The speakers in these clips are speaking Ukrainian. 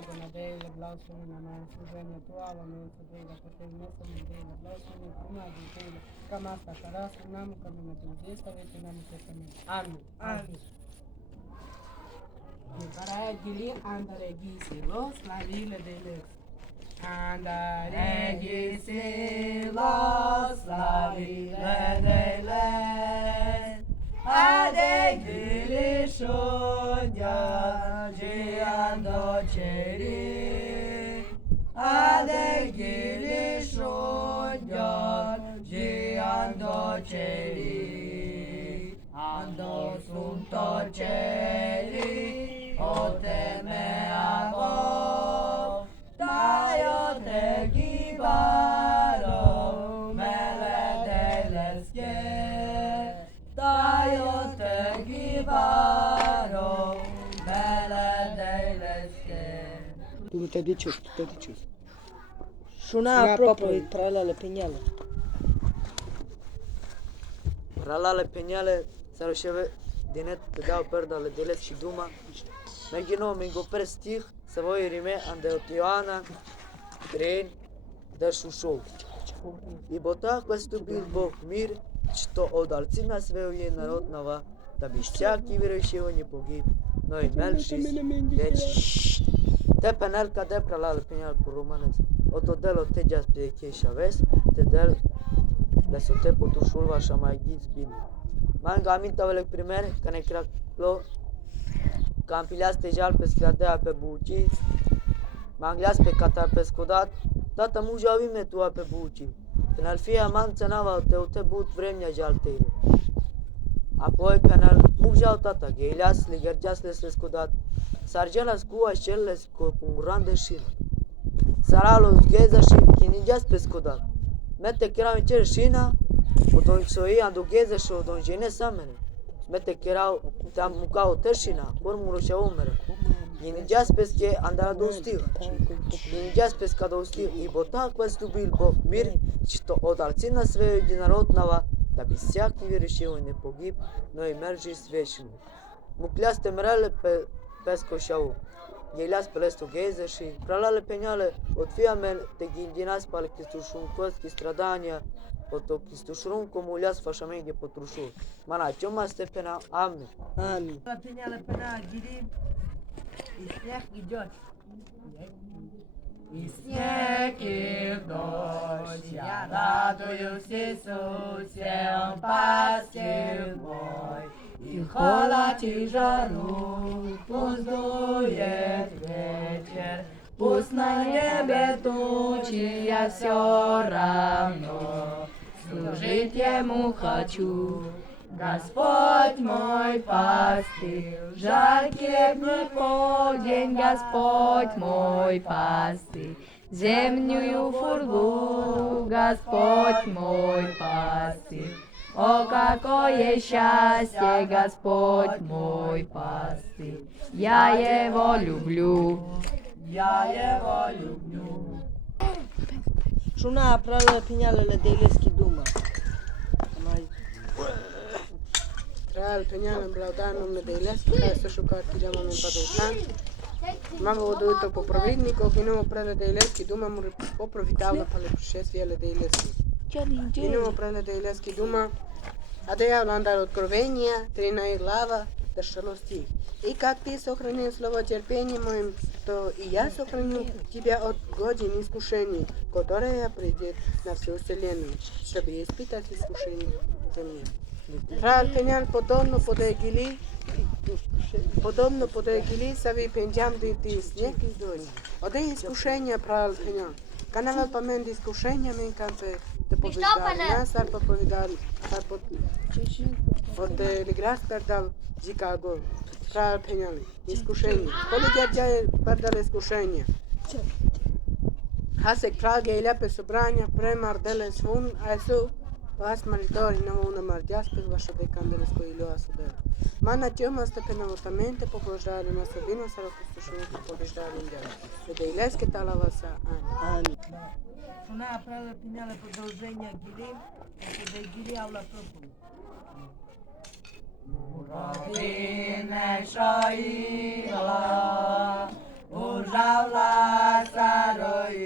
благодатна Дея, благословена моя служение Туала, милость Дея, потемнеса Дея, благословена помаги Дея, камаса караса нам, камена Дея, советы нам кесами. Амин. Амин. Para gili andare gisi los la vile de lex. Andare gisi los la vile de lex. Ade gili shonja giando ceri. Ade gili shonja giando ceri. Ando sunto ceri, o te me amo, tayo te gibaro, mele deleske, tayo te gibaro, mele deleske. Tu te dicius. Шуна проповедь пролала пеняла. Pralale penjale, saroševe dinet te dao perdale deletski duma. Megino mingo per stih se voi rime ande od Ioana, Tren, da šušov. I botah поступил Бог в мир, что отдалци на свое народного, дабы всякий верующий его не погиб, но имел жизнь вечную. Te penel ca de pralale penjal por romanes. Oto delo te jas pe keșaves, te del Lesote potușul așa mai ghiți bine. Man gamin tavele primer, că ne craclo, că am pileas te jal pe scradea pe buci, m-am gleas pe catar pe scodat, tata mu javime tua pe buci. Când al fie man țenava te but vremea jal teile. Apoi când al mu jau tata, geileas le gergeas le scodat, sargelas cu așceles cu un rande și Saralos geza și kinigeas pe scodat. Mete kerao in cer shina, odon soi ando geze sho odon jene samere. Mete kerao tam mukao tershina, por murosha umere. Yini jaspes ke andara dostir. Yini jaspes ka dostir и бота квестубил Бог мир, что отдалци на свое единородного, дабы всякий верующий не погиб, но имел жизнь вечную. Мукляс темреле песко шау. Geileas pelesto geze și pralale penjale od fiamel te gindinas pale kistušunkos kistradanja, od to kistušrunko muljas fašamenge potrušu. Mana čoma stepena, amin. Amin. La penjale pena gidi, i sneh i džoć. I sneg i dождь, я радуюсь Иисусе, Он пастырь мой. И холод, и жару, пусть дует ветер, пусть на небе тучи, я все равно служить Ему хочу. Господь мой пастырь, жаркий дни полдень, Господь мой пастырь, зимнюю фургу, Господь мой пастырь. О, какое счастье, Господь мой пастырь, я Его люблю, я Его люблю. Шуна пролала пеняла le deleski duma. Real penjale blaudanom ne deleski, kaj se šukar tidamo min padovtan. Imamo voduto po providniku, ki imamo prele deleski duma, mora popravitavno pa le prišestvije le deleski. Imamo prele deleski duma, a да я вландал откровения, 13 глава, до 6 стих. И как ты сохранил слово терпения моим, то и я сохраню тебя от годин искушений, которые придет на всю вселенную, чтобы испытать искушение за меня. Краль пенял подобно подегили, сави пенджам дити снег и дождь. Оде искушения праль пенял. Канал помен искушения мен канте да побеждали нас, ар проповедали, от Лиграс пердал Чикаго. Краль пенял искушение. Коли дядя пердал искушение. Хасе краль гейля pe собрания премар деле свун, айсу Vas maritori na una mardiaspes vaša dekanderesko ili asudel. Mana ćemo stepenavotamente pobožali na sabino sarakustušunuku pobožali indjali. Da ilajske talavasa, amin. Шуна правила пеняла продолжение гили, это да гили аула проповедь. Родине шаила, Naula saroi,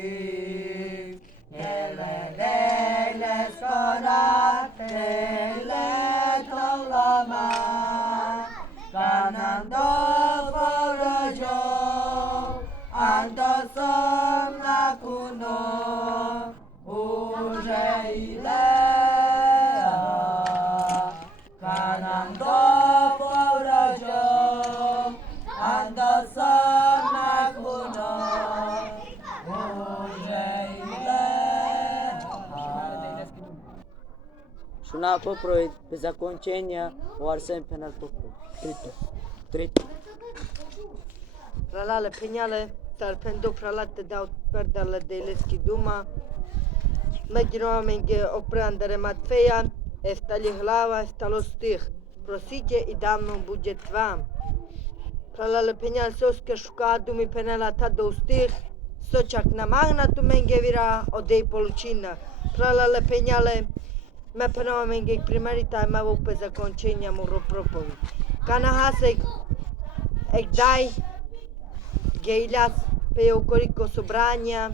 ele dele scorate, le tolama, canando forojo, ando somna kuno, uje ilea, canando forojo, ando somna kuno, uje ilea. Шуна поправить без закончения у Арсен пенал поправить. Трит. Pralale penjale, tar pendo pralate dau perdale deleski duma. Međunarodne oprandare Matveja, estali hlava, estalo stih. Prosite i davno budžet vam. Pralale penjal soske šukadu mi penela tada u stih. Sočak na magnatu menge vira odej polučina. Pralale penjale, me penova menge primarita ima vupe zakončenja moro propovi. Kana hasek ek daj Gejlas peo koliko sobranja,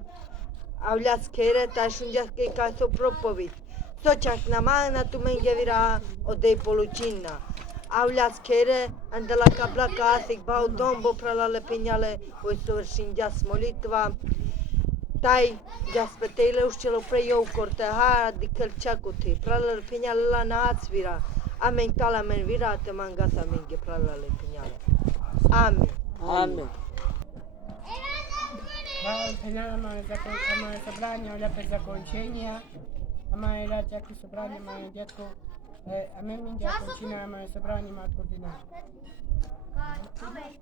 avljas kereta i šunđaske kaj so propovit. Sočak na magna tu menge vira odej polučina. Avljas kere, andala kapla kasik bao dombo pralale penjale, oj sovršinđas molitva. Taj jaspetele ušćelo prejo korte hara dikel čakuti, pralale penjale la nac vira. Amen tala men virate mangasa menge pralale penjale. Amen. Amen. Pralale penjale imaju sobranje, lijepe zakončenja. Imaju račaku sobranje, imaju djetko. A me mi djekočina imaju sobranje, imaju koordinat. Amen.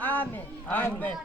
Amen. Amen.